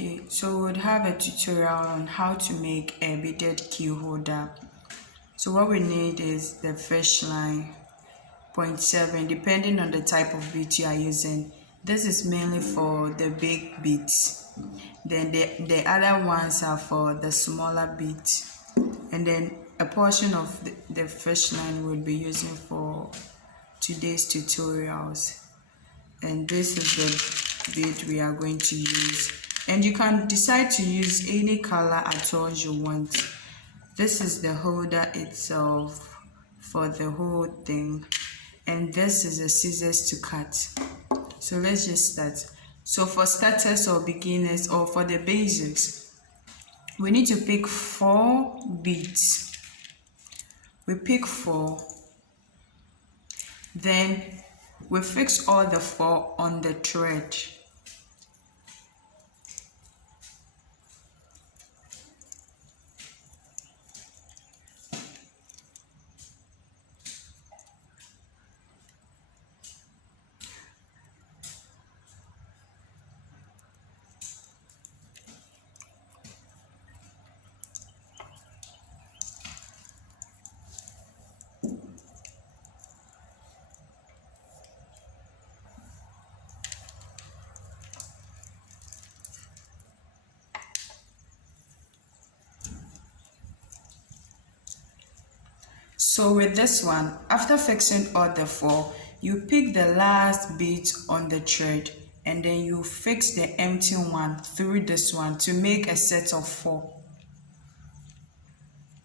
Okay, so we would have a tutorial on how to make a beaded key holder. So what we need is the fish line 0.7, depending on the type of bead you are using. This is mainly for the big beads. Then the other ones are for the smaller beads. And then a portion of the fish line we'll be using for today's tutorials. And this is the bead we are going to use. And you can decide to use any color at all you want. This is the holder itself for the whole thing. And this is the scissors to cut. So let's just start. So for starters or beginners or for the basics, we need to pick 4 beads. We pick 4. Then we fix all the 4 on the thread. So with this one, after fixing all the 4, you pick the last bead on the thread and then you fix the empty one through this one to make a set of 4.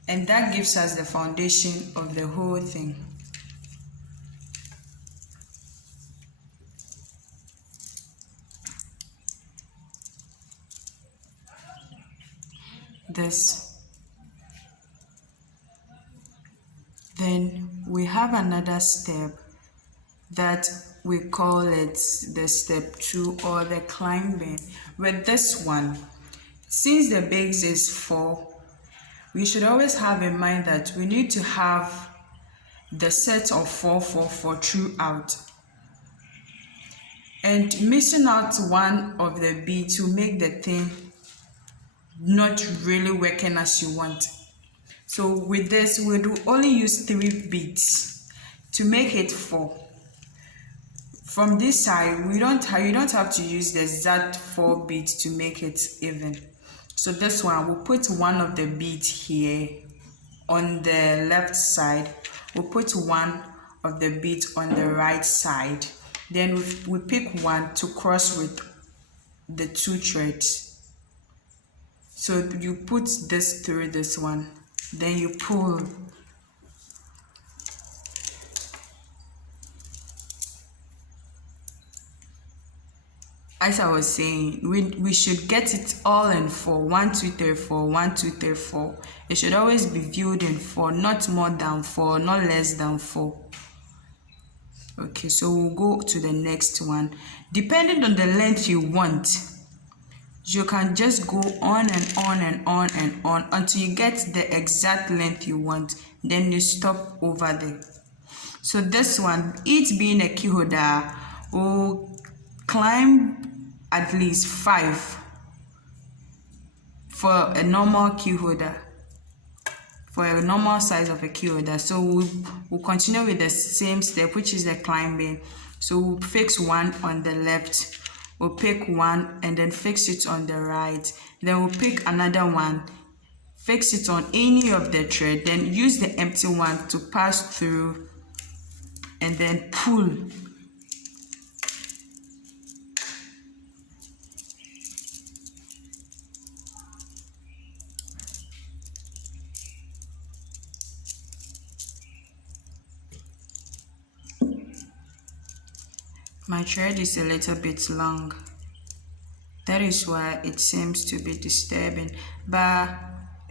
And that gives us the foundation of the whole thing. This. Then we have another step that we call it the step 2 or the climbing. With this one, since the base is 4, we should always have in mind that we need to have the set of 4 throughout. And missing out one of the beads will make the thing not really working as you want. So with this, we'll only use 3 beads to make it 4. From this side, you don't have to use the exact 4 beads to make it even. So this one, we'll put one of the beads here on the left side. We'll put one of the beads on the right side. Then we pick one to cross with the 2 threads. So you put this through this one. Then you pull. As I was saying, we should get it all in 4. 1, 2, 3, 4, 1, 2, 3, 4. It should always be viewed in 4, not more than 4, not less than 4. Okay, so we'll go to the next one. Depending on the length you want, you can just go on and on and on and on until you get the exact length you want. Then you stop over there. So this one, it being a key holder, will climb at least 5 for a normal key holder, for a normal size of a key holder. So we'll continue with the same step, which is the climbing. So we'll fix one on the left. We'll pick one and then fix it on the right. Then we'll pick another one, fix it on any of the thread, then use the empty one to pass through and then pull. My thread is a little bit long. That is why it seems to be disturbing. But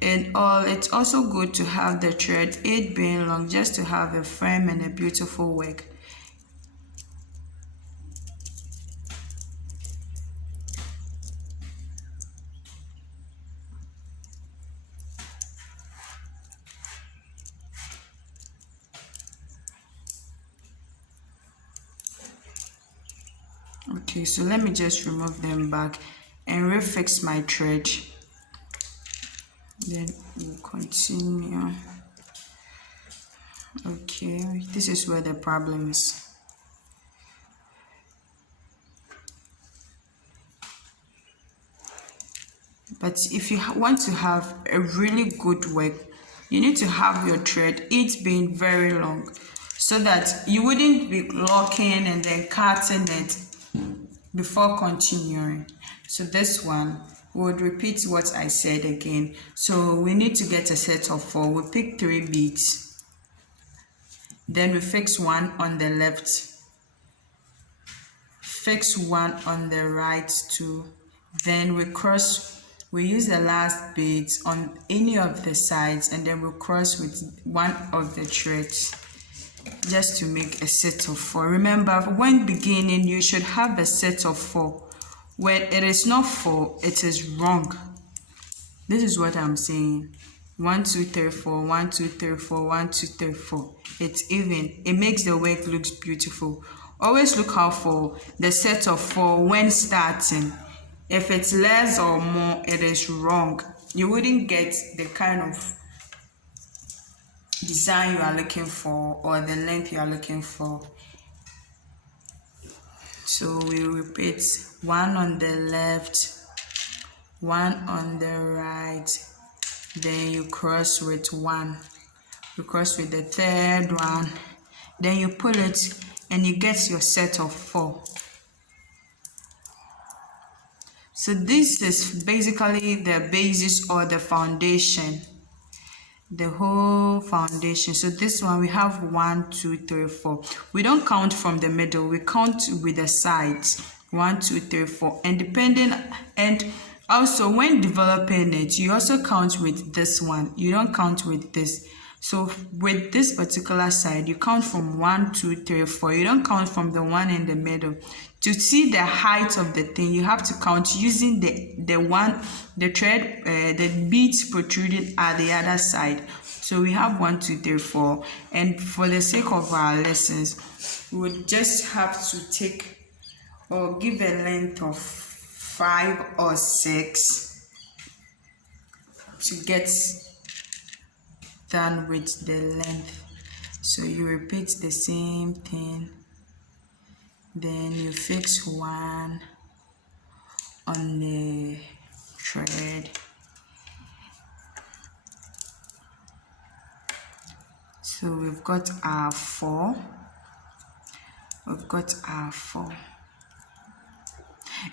it's also good to have the thread, it being long, just to have a frame and a beautiful work. Okay, so let me just remove them back and refix my thread. Then we'll continue. Okay, this is where the problem is. But if you want to have a really good work, you need to have your thread each being very long, so that you wouldn't be locking and then cutting it before continuing. So this one, we would repeat what I said again. So we need to get a set of 4. We pick 3 beads. Then we fix one on the left. Fix one on the right too. Then we cross. We use the last beads on any of the sides, and then we'll cross with one of the threads just to make a set of 4. Remember, when beginning, you should have a set of 4. When it is not 4, it is wrong. This is what I'm saying. 1, 2, 3, 4, 1, 2, 3, 4, 1, 2, 3, 4. It's even. It makes the work looks beautiful. Always look out for the set of 4 when starting. If it's less or more, it is wrong. You wouldn't get the kind of design you are looking for or the length you are looking for. So we repeat 1 on the left, 1 on the right, then you cross with 1. You cross with the third one, then you pull it and you get your set of 4. So this is basically the basis or the foundation, the whole foundation. So this one we have 1, 2, 3, 4. We don't count from the middle, we count with the sides. 1, 2, 3, 4. And also when developing it, you also count with this one. You don't count with this. So with this particular side, you count from 1, 2, 3, 4. You don't count from the one in the middle. To see the height of the thing, you have to count using the thread, the beads protruding at the other side. So we have 1, 2, 3, 4. And for the sake of our lessons, we would just have to take or give a length of 5 or 6 to get done with the length. So you repeat the same thing, then you fix 1 on the thread. So we've got our 4.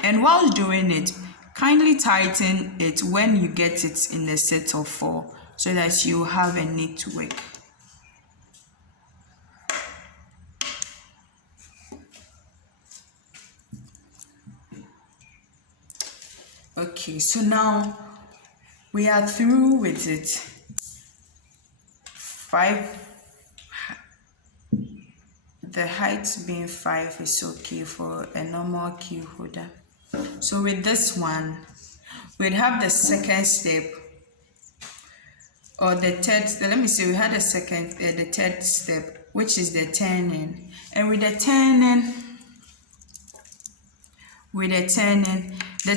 And while doing it, kindly tighten it when you get it in the set of 4, so that you have a neat work. Okay, so now we are through with it. 5, the height being 5 is okay for a normal key holder. So with this one, we'd have the second step, or the third. Let me say we had the third step, which is the turning. And with the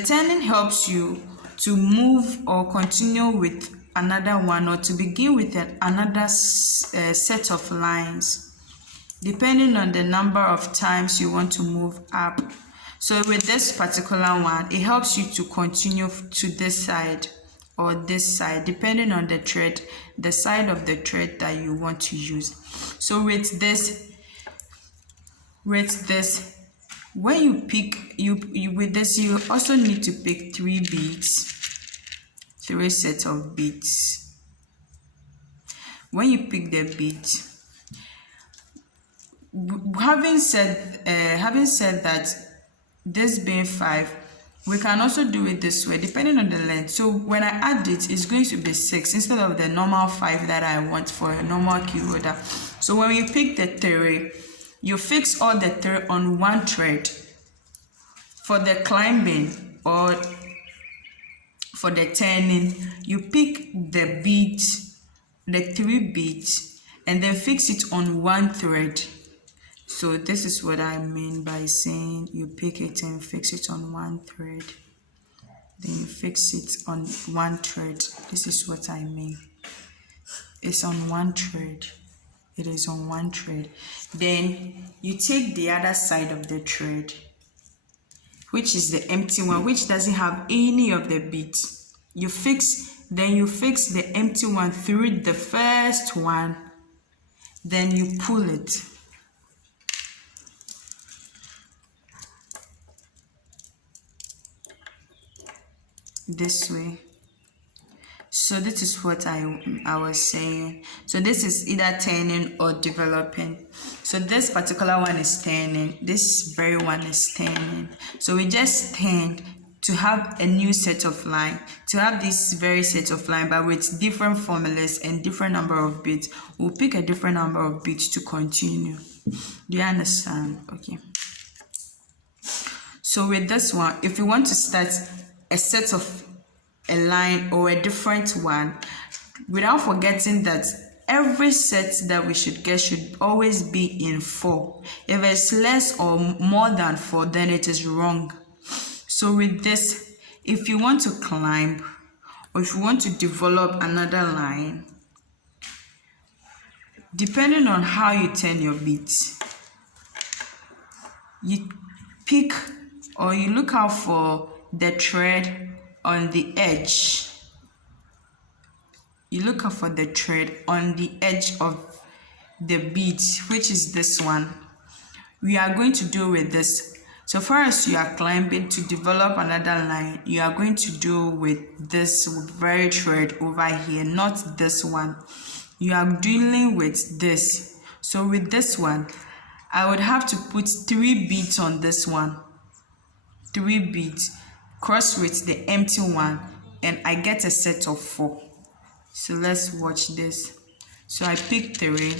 turning helps you to move or continue with another one, or to begin with another set of lines, depending on the number of times you want to move up. So with this particular one, it helps you to continue to this side or this side, depending on the thread, the side of the thread that you want to use. So with this, when you pick, with this, you also need to pick 3 beads, 3 sets of beads. When you pick the beads, having said that, this being 5, we can also do it this way, depending on the length. So when I add it, it's going to be 6 instead of the normal 5 that I want for a normal key holder. So when you pick the 3, you fix all the 3 on one thread. For the climbing or for the turning, you pick the beads, the 3 beads, and then fix it on one thread. So this is what I mean by saying you pick it and fix it on one thread. then you fix it on one thread. This is what I mean. It's on one thread. It is on one thread. Then you take the other side of the thread, which is the empty one, which doesn't have any of the beads. You fix the empty one through the first one, then you pull it. This way. So this is what I was saying. So this is either turning or developing. So this particular one is turning. This very one is turning. So we just turned to have a new set of line, to have this very set of line, but with different formulas and different number of beads. We'll pick a different number of beads to continue. Do you understand? Okay. So with this one, if you want to start a set of a line or a different one, without forgetting that every set that we should get should always be in 4. If it's less or more than 4, then it is wrong. So with this, if you want to climb or if you want to develop another line, depending on how you turn your beads, you pick or you look out for the thread on the edge. You look out for the thread on the edge of the bead, which is this one. We are going to do with this. So far as you are climbing to develop another line, you are going to do with this very thread over here, not this one. You are dealing with this. So with this one, I would have to put 3 beads on this one. 3 beads. Cross with the empty one, and I get a set of 4. So let's watch this. So I pick 3,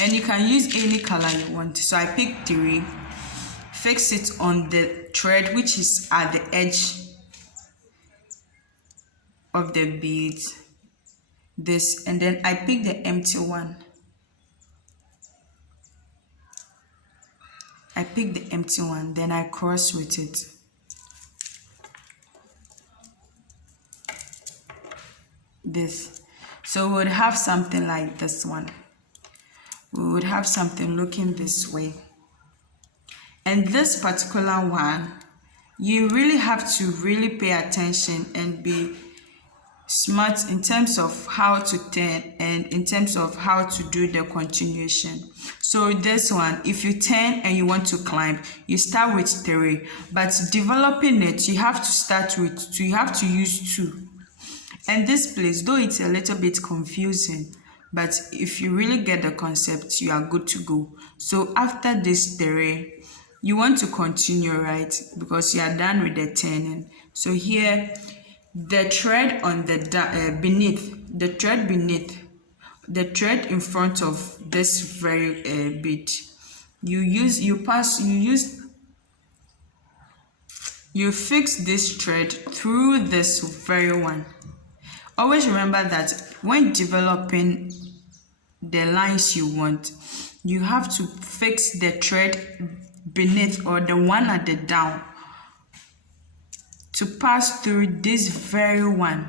and you can use any color you want. So I pick 3, fix it on the thread which is at the edge of the bead, this, and then I pick the empty one. I pick the empty one, then I cross with it. This. So we would have something like this one. We would have something looking this way. And this particular one, you really have to really pay attention and be smart in terms of how to turn and in terms of how to do the continuation. So this one, if you turn and you want to climb, you start with 3, but developing it, you have to start with 2. You have to use 2. And this place, though it's a little bit confusing, but if you really get the concept, you are good to go. So after this 3, you want to continue, right? Because you are done with the turning. So here, the thread on the the thread in front of this very bead, you fix this thread through this very one. Always remember that when developing the lines you want, you have to fix the thread beneath or the one at the down to pass through this very one,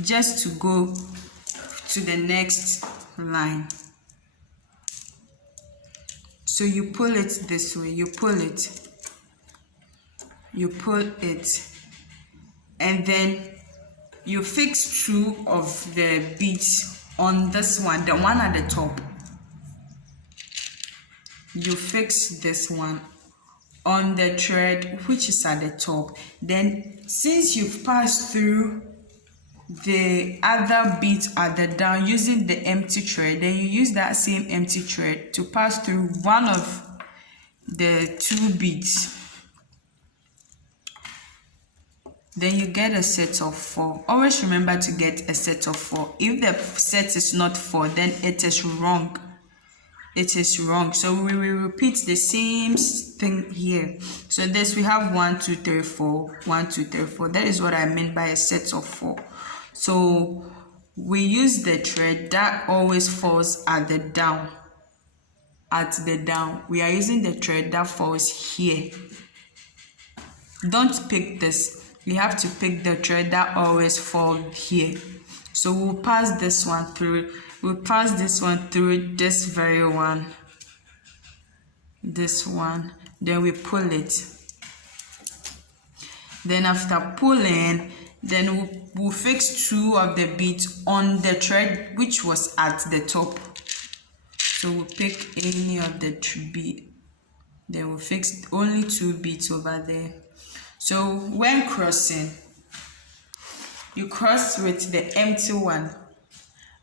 just to go to the next line. So you pull it this way, you pull it, and then you fix 2 of the beads on this one, the one at the top. You fix this one on the thread which is at the top. Then since you've passed through the other bead at the down using the empty thread, then you use that same empty thread to pass through one of the 2 beads. Then you get a set of 4. Always remember to get a set of 4. If the set is not 4, then it is wrong. It is wrong. So we will repeat the same thing here. So this we have 1, 2, 3, 4. 1, 2, 3, 4. That is what I mean by a set of 4. So we use the thread that always falls at the down. At the down. We are using the thread that falls here. don't pick this. You have to pick the thread that always fall here. So we'll pass this one through. We'll pass this one through this very one. This one. Then we pull it. Then after pulling, then we'll fix 2 of the beads on the thread which was at the top. So we'll pick any of the bead. Then we'll fix only 2 beads over there. So when crossing, you cross with the empty one,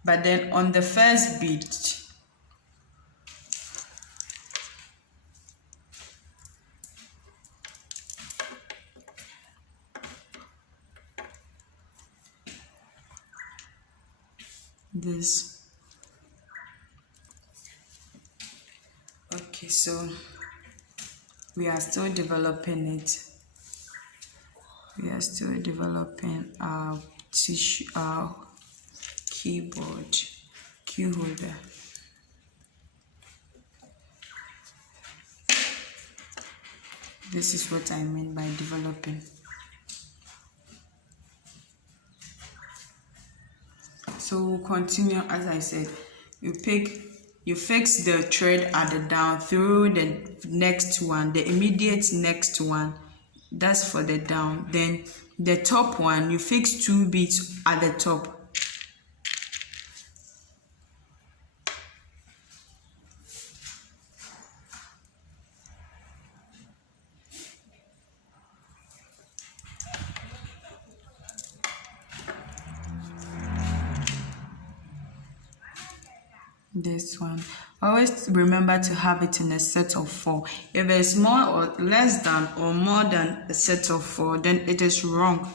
but then on the first bead, this. Okay, so we are still developing it. We are still developing our tissue, our keyboard, keyholder. This is what I mean by developing. So we'll continue. As I said, you fix the thread at the down through the next one, the immediate next one. That's for the down. Then the top one, you fix 2 beads at the top. This one, always remember to have it in a set of 4. If it's more or less than or more than a set of 4, then it is wrong.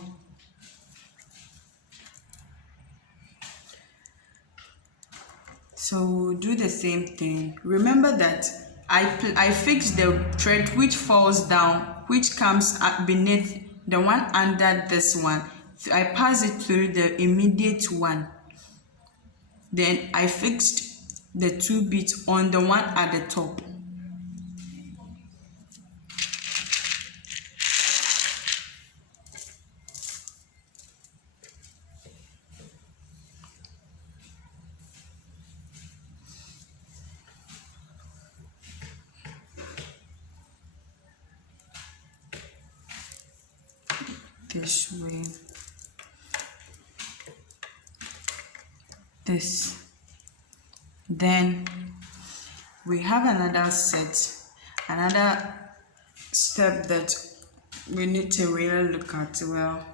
So we'll do the same thing. Remember that I fix the thread which falls down, which comes beneath the one under this one. I pass it through the immediate one. Then I fixed the 2 beads on the one at the top. This way. This. Then we have another step that we need to really look at well.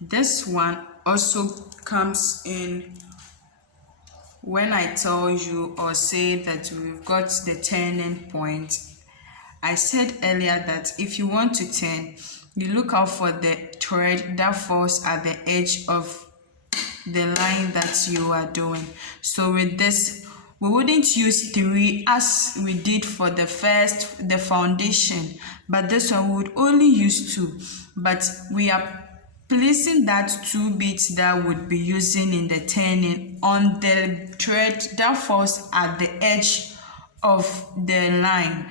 This one also comes in when I tell you or say that we've got the turning point. I said earlier that if you want to turn, you look out for the thread that falls at the edge of the line that you are doing. So with this, we wouldn't use 3 as we did for the foundation, but this one we would only use 2. But we are placing that 2 beads that would be using in the turning on the thread that falls at the edge of the line.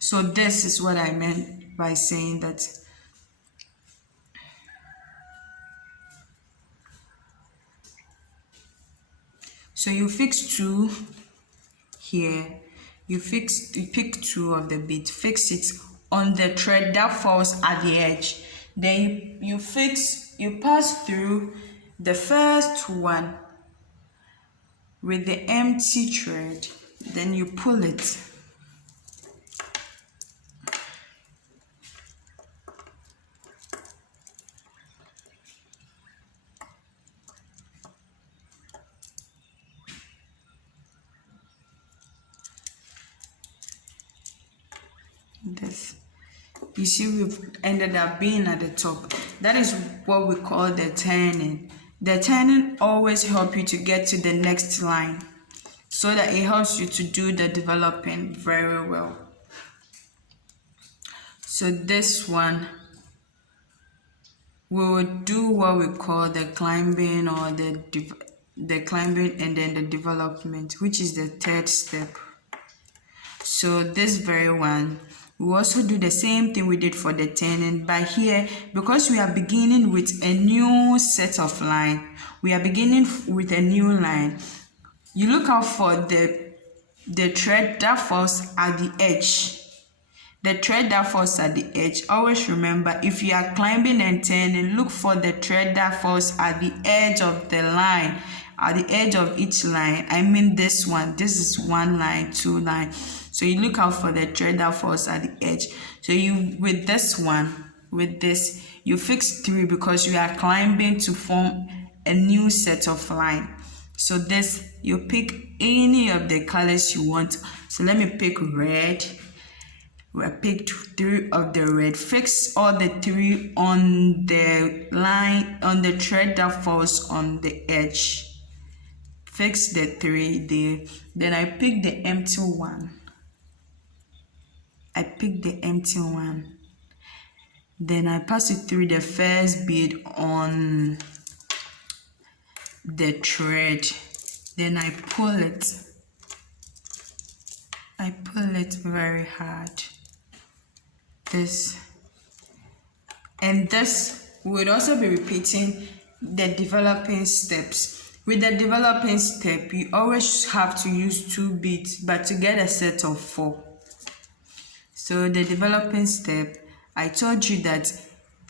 So this is what I meant by saying that. So you fix 2 here. You pick 2 of the beads, fix it on the thread that falls at the edge. Then you pass through the first one with the empty thread. Then you pull it. This, you see, we've ended up being at the top. That is what we call the turning. The turning always helps you to get to the next line, so that it helps you to do the developing very well. So this one, we will do what we call the climbing or the climbing and then the development, which is the 3rd step. So this very one, We also do the same thing we did for the turning, but here, because we are beginning with a new set of line, we are beginning with a new line. You look out for the thread that falls at the edge. The thread that falls at the edge. Always remember, if you are climbing and turning, look for the thread that falls at the edge of the line, at the edge of each line. I mean this one. This is one line, two line. So you look out for the thread that falls at the edge. So you, with this one, with this, you fix 3 because you are climbing to form a new set of line. So this, you pick any of the colors you want. So let me pick red. We picked 3 of the red. Fix all the 3 on the line, on the thread that falls on the edge. Fix the 3 there. Then I pick the empty one. Then I pass it through the first bead on the thread. Then I pull it. Very hard. This. And this would also be repeating the developing steps. With the developing step, you always have to use 2 beads, but to get a set of 4. So the developing step, I told you that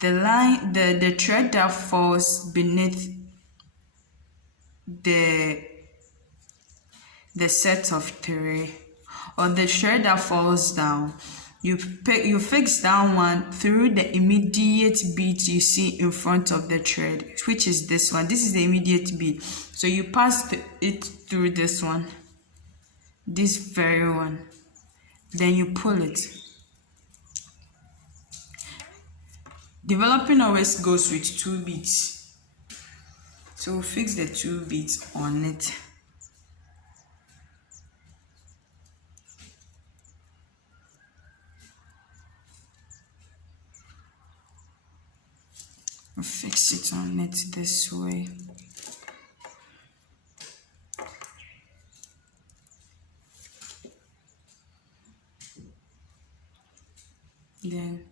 the line, the thread that falls beneath the set of 3, or the thread that falls down, you fix that one through the immediate bead you see in front of the thread, which is this one. This is the immediate bead. So you pass it through this one, this very one. Then you pull it. Developing always goes with 2 beads. So we'll fix the 2 beads on it. We'll fix it on it this way. Then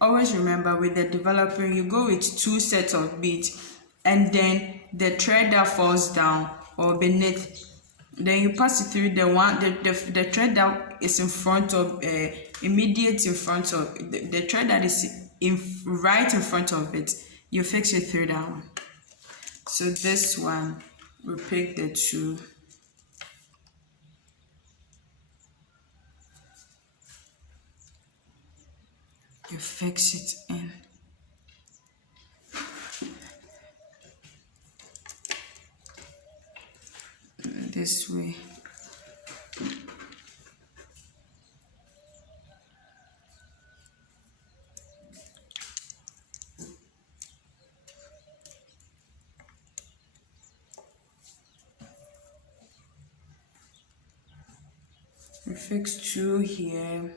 always remember, with the developing, you go with 2 sets of beads, and then the thread that falls down or beneath, then you pass it through the one, the thread that is in front of, immediate in front of the thread that is right in front of it. You fix it through that one. So this one, we pick the 2. You fix it in. This way. We fix 2 here.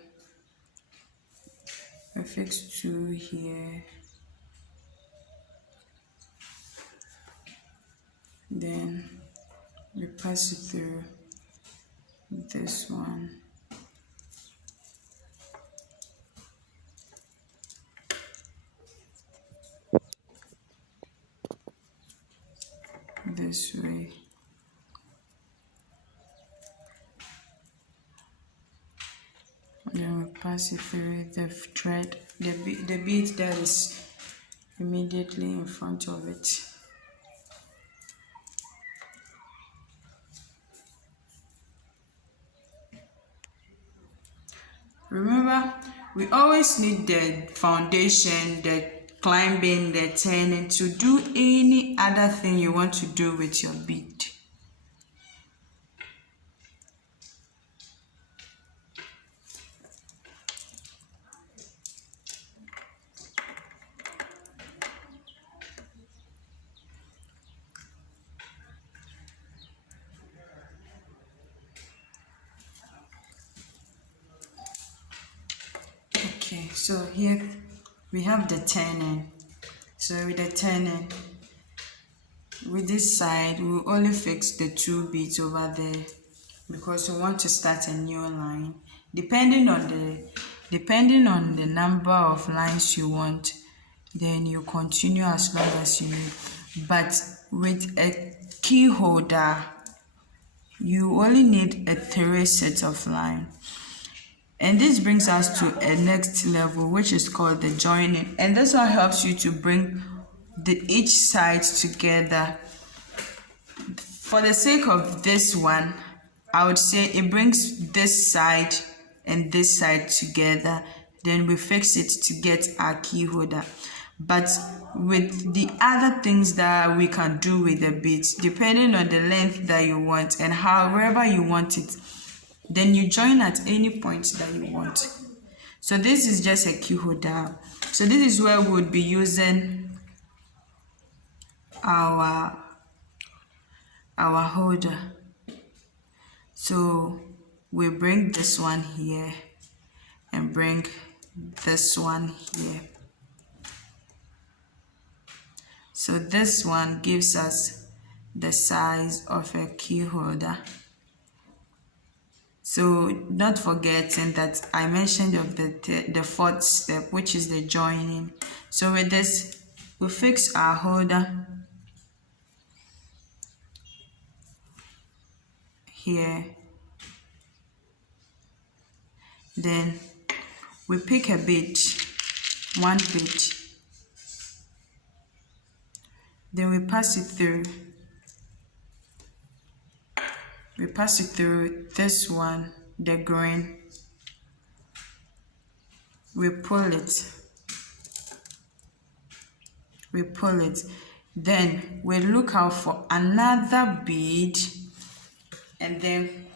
I fix 2 here. Then we pass it through this one. This way. Then we pass it through the thread, the bead that is immediately in front of it. Remember, we always need the foundation, the climbing, the turning to do any other thing you want to do with your bead. Okay, so here we have the turning. So with the turning, with this side, we will only fix the 2 beads over there because we want to start a new line. Depending on Depending on the number of lines you want, then you continue as long as you need. But with a key holder, you only need a 3 sets of line. And this brings us to a next level, which is called the joining. And this one helps you to bring each side together. For the sake of this one, I would say it brings this side and this side together. Then we fix it to get our key holder. But with the other things that we can do with the beads, depending on the length that you want and however you want it, then you join at any point that you want. So this is just a key holder. So this is where we would be using our holder. So we bring this one here and bring this one here. So this one gives us the size of a key holder. So not forgetting that I mentioned of the fourth step, which is the joining. So with this, we fix our holder here. Then we pick a bead, one bead. Then we pass it through. We pass it through this one, the green. We pull it. We pull it. Then we look out for another bead. And then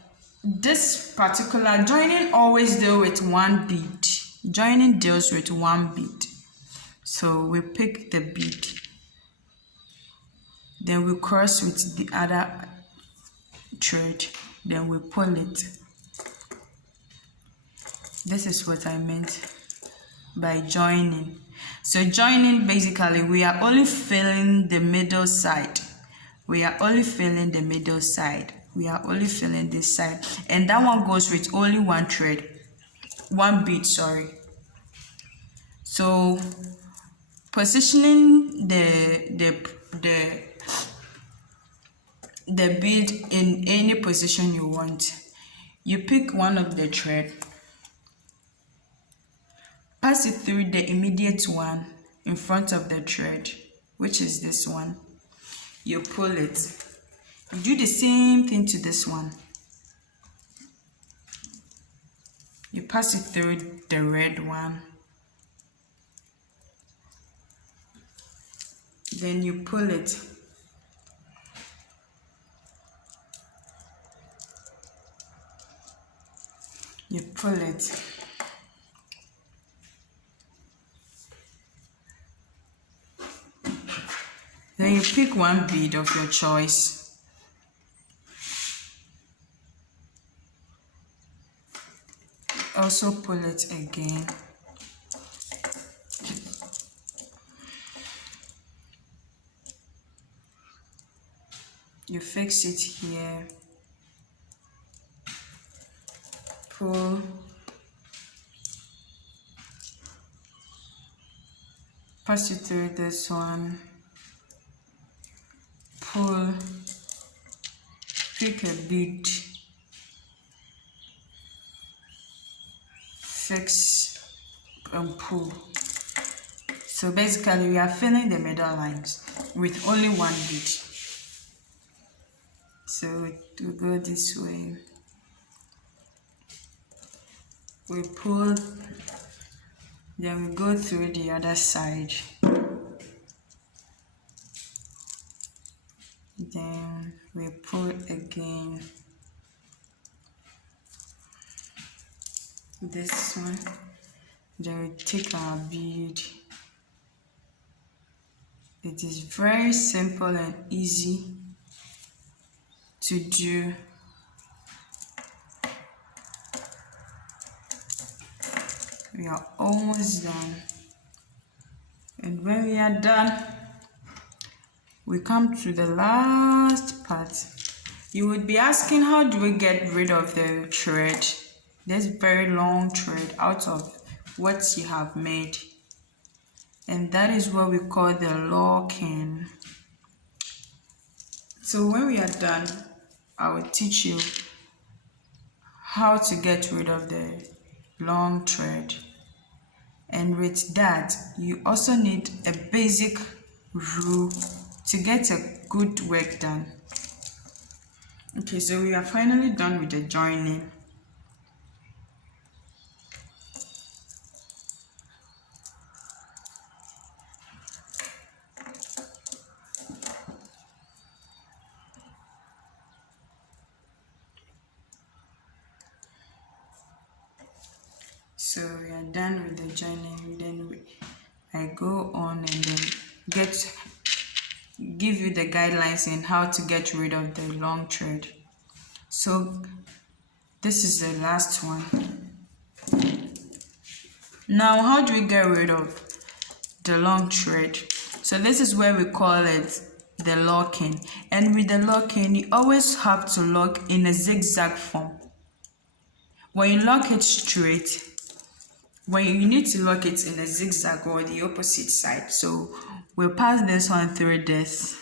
this particular joining always deals with one bead. Joining deals with one bead. So we pick the bead. Then we cross with the other thread, then we pull it. This is what I meant by joining. So joining, basically we are only filling the middle side. We are only filling the middle side. We are only filling this side, and that one goes with only one thread, one bead, sorry. So positioning the bead in any position you want. You pick one of the thread, pass it through the immediate one in front of the thread, which is this one. You pull it. You do the same thing to this one. You pass it through the red one. Then you pull it. You pull it. Then you pick one bead of your choice. Also pull it again. You fix it here. Pull, pass it through this one, pull, pick a bead, fix and pull. So basically we are filling the middle lines with only one bead. So we go this way. We pull, then we go through the other side. Then we pull again. This one. Then we take our bead. It is very simple and easy to do. We are almost done. And when we are done, we come to the last part. You would be asking, how do we get rid of the thread, this very long thread, out of what you have made, and that is what we call the locking. So when we are done, I will teach you how to get rid of the long thread. And with that, you also need a basic rule to get a good work done. Okay, so we are finally done with the joining. So we are done with the joining. Then I go on and then give you the guidelines in how to get rid of the long thread. So this is the last one. Now, how do we get rid of the long thread? So this is where we call it the locking. And with the locking, you always have to lock in a zigzag form. When you lock it straight, you need to lock it in a zigzag or the opposite side. So we'll pass this one through this.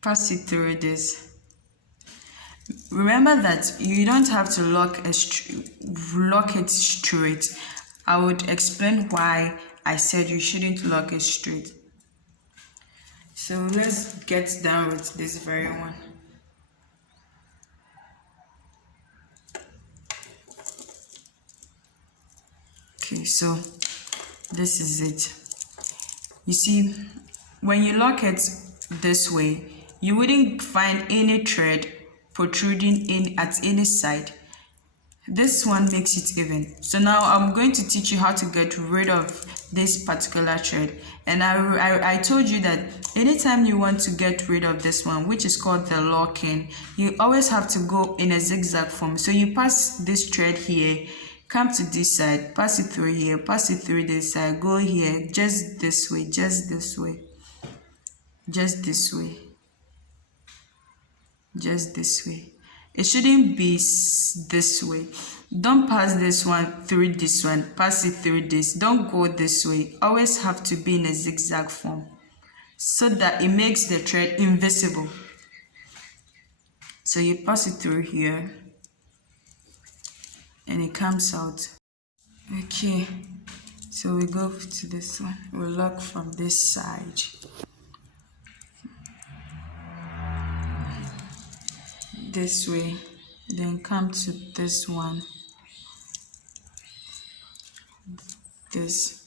Pass it through this. Remember that you don't have to lock it straight. I would explain why I said you shouldn't lock it straight. So let's get down with this very one. Okay, so this is it. You see, when you lock it this way, you wouldn't find any thread protruding at any side. This one makes it even. So now I'm going to teach you how to get rid of this particular thread. And I told you that anytime you want to get rid of this one, which is called the locking, you always have to go in a zigzag form. So you pass this thread here, come to this side, pass it through here, pass it through this side, go here, just this way, just this way, just this way, just this way. It shouldn't be this way. Don't pass this one through this one, pass it through this. Don't go this way. Always have to be in a zigzag form so that it makes the thread invisible. So you pass it through here and it comes out. Okay, so we go to this one. We'll lock from this side. This way, then come to this one. This.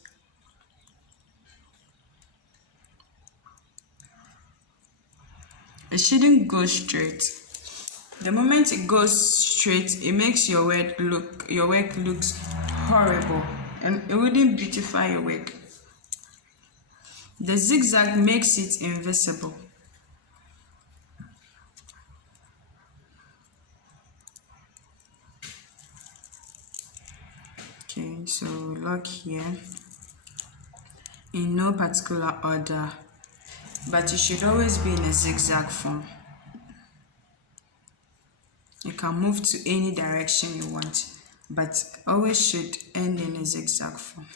It shouldn't go straight. The moment it goes straight, it makes your work looks horrible, and it wouldn't beautify your work. The zigzag makes it invisible. Okay, so lock here in no particular order, but you should always be in a zigzag form. You can move to any direction you want, but always should end in a zigzag form.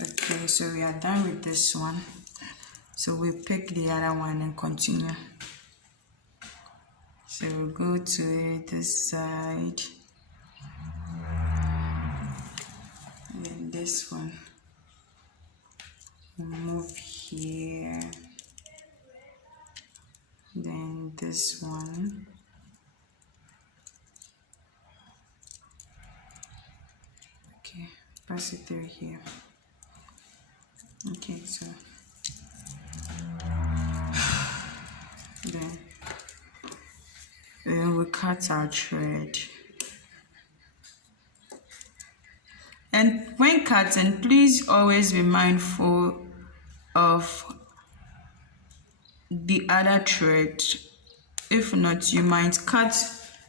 Okay, so we are done with this one. So we pick the other one and continue. So we'll go to this side. And then this one. We'll move here. Then this one. Okay, pass it through here. Okay, so then we cut our thread. And when cutting, please always be mindful of the other thread. If not, you might cut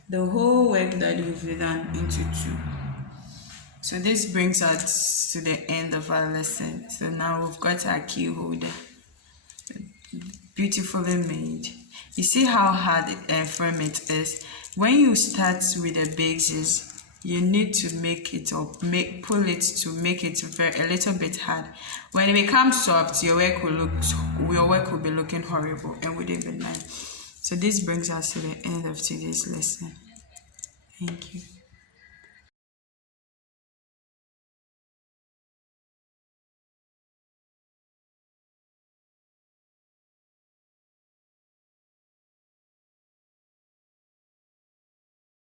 the whole work that you've done into two. So this brings us to the end of our lesson. So now we've got our key holder, beautifully made. You see how hard and firm it is? When you start with the bases, you need to make it up, pull it to make it a little bit hard. When it becomes soft, your work will be looking horrible and wouldn't be nice. So this brings us to the end of today's lesson. Thank you.